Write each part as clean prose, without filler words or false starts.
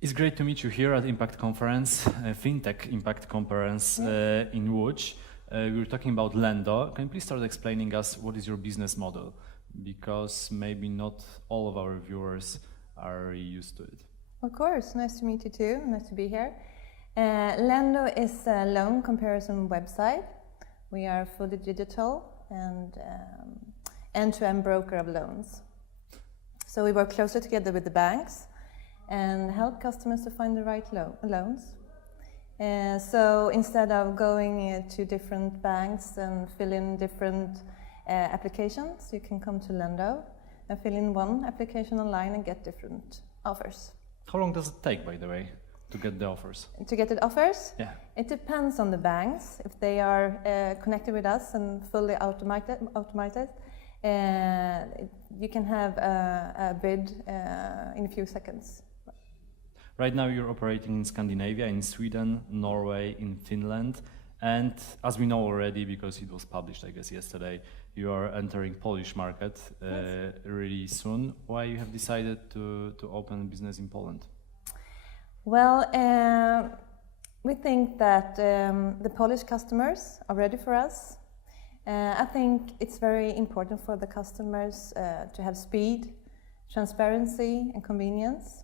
It's great to meet you here at Impact Conference, fintech Impact Conference in Łódź. We were talking about Lendo. Can you please start explaining us what is your business model? Because maybe not all of our viewers are used to it. Of course, nice to meet you too, nice to be here. Lendo is a loan comparison website. We are fully digital and end-to-end broker of loans. So we work closely together with the banks and help customers to find the right loans. So instead of going to different banks and fill in different applications, you can come to Lendo and fill in one application online and get different offers. How long does it take, by the way, to get the offers? To get the offers? Yeah. It depends on the banks. If they are connected with us and fully automated, you can have a bid in a few seconds. Right now you're operating in Scandinavia, in Sweden, Norway, in Finland, and as we know already, because it was published, I guess, yesterday, you are entering Polish market really soon. Why you have decided to open a business in Poland? Well, we think that the Polish customers are ready for us. I think it's very important for the customers to have speed, transparency and convenience.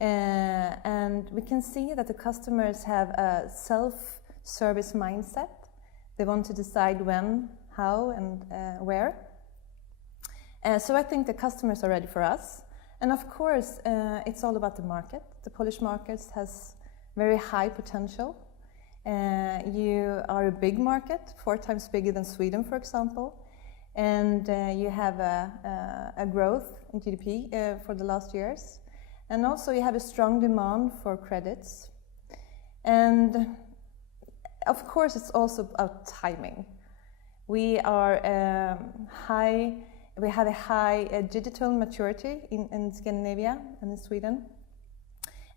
And we can see that the customers have a self-service mindset. They want to decide when, how and where. So I think the customers are ready for us. And of course, it's all about the market. The Polish market has very high potential. You are a big market, 4 times bigger than Sweden, for example. And you have a growth in GDP for the last years. And also you have a strong demand for credits. And of course, it's also about timing. We have a high digital maturity in Scandinavia and in Sweden.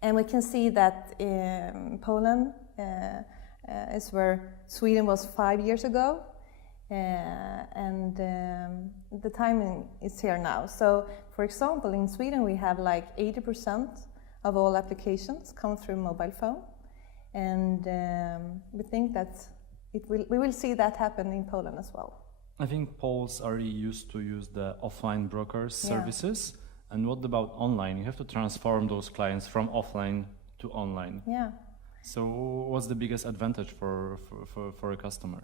And we can see that Poland is where Sweden was 5 years ago. And the timing is here now. So, for example, in Sweden we have like 80% of all applications come through mobile phone, and we think that we will see that happen in Poland as well. I think Poles are really used to use the offline brokers services. And what about online? You have to transform those clients from offline to online. Yeah. So, what's the biggest advantage for a customer?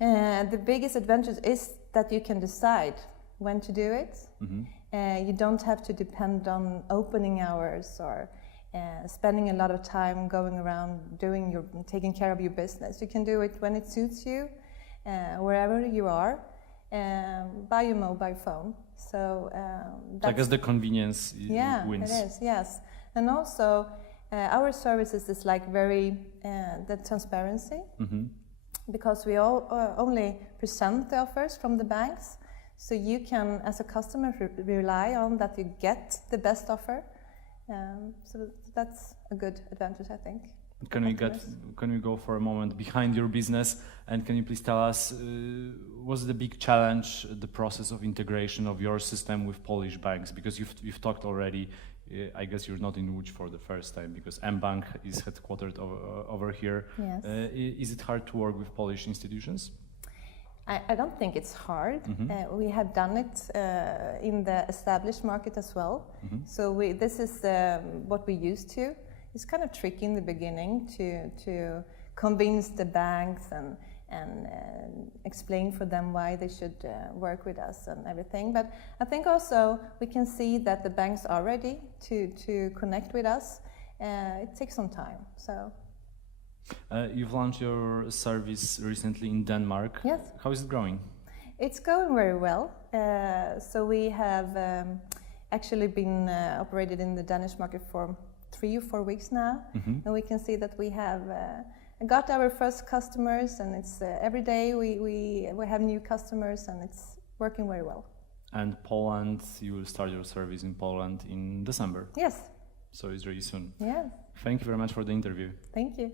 The biggest advantage is that you can decide when to do it. Mm-hmm. You don't have to depend on opening hours or spending a lot of time going around taking care of your business. You can do it when it suits you, wherever you are, by your mobile phone. So I guess the convenience wins. It is, yes. And also, our services is like very the transparency. Mm-hmm. Because we only present the offers from the banks, so you can, as a customer, rely on that you get the best offer. So that's a good advantage, I think. Can we go for a moment behind your business, and can you please tell us what's the big challenge, the process of integration of your system with Polish banks? Because you've talked already. I guess you're not in Łódź for the first time because mBank is headquartered over here. Yes. Is it hard to work with Polish institutions? I don't think it's hard. Mm-hmm. We have done it in the established market as well. Mm-hmm. So this is what we used to. It's kind of tricky in the beginning to convince the banks and explain for them why they should work with us and everything. But I think also we can see that the banks are ready to connect with us. It takes some time. So you've launched your service recently in Denmark. Yes. How is it growing? It's going very well. So we have actually been operated in the Danish market for 3 or 4 weeks now. Mm-hmm. And we can see that we have got our first customers, and it's every day we have new customers, and it's working very well. And Poland, you will start your service in Poland in December. Yes. So it's really soon. Yeah. Thank you very much for the interview. Thank you.